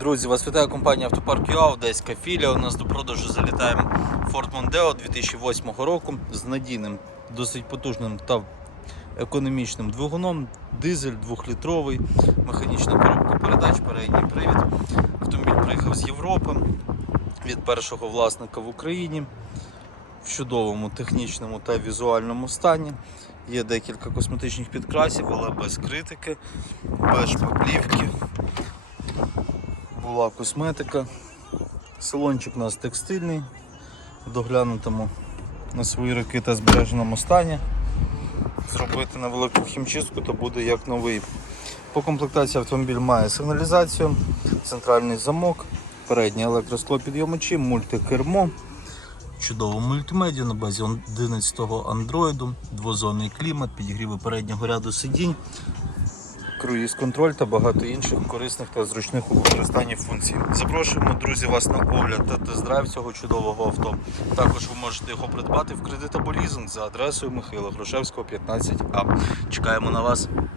Друзі, вас вітає компанія Автопарк ЮА, Одеська філія. У нас до продажу залітає Ford Mondeo 2008 року з надійним, досить потужним та економічним двигуном. Дизель 2-літровий, механічна коробка передач, передній привід. Автомобіль приїхав з Європи від першого власника в Україні в чудовому технічному та візуальному стані. Є декілька косметичних підкрасів, але без критики, без шпаклівки була косметика. Салончик у нас текстильний, в доглянутому на свої роки та збереженому стані. Зробити невелику хімчистку, то буде як новий. По комплектації автомобіль має сигналізацію, центральний замок, переднє електросклопідйомачі, мультикермо, чудову мультимедію на базі 11-го андроїду, двозонний клімат, підігріви переднього ряду сидінь, круїз контроль та багато інших корисних та зручних у використанні функцій. Запрошуємо, друзі, вас на огляд та тест-драйв цього чудового авто. Також ви можете його придбати в кредит або лізинг за адресою Михайла Грушевського, 15А. Чекаємо на вас.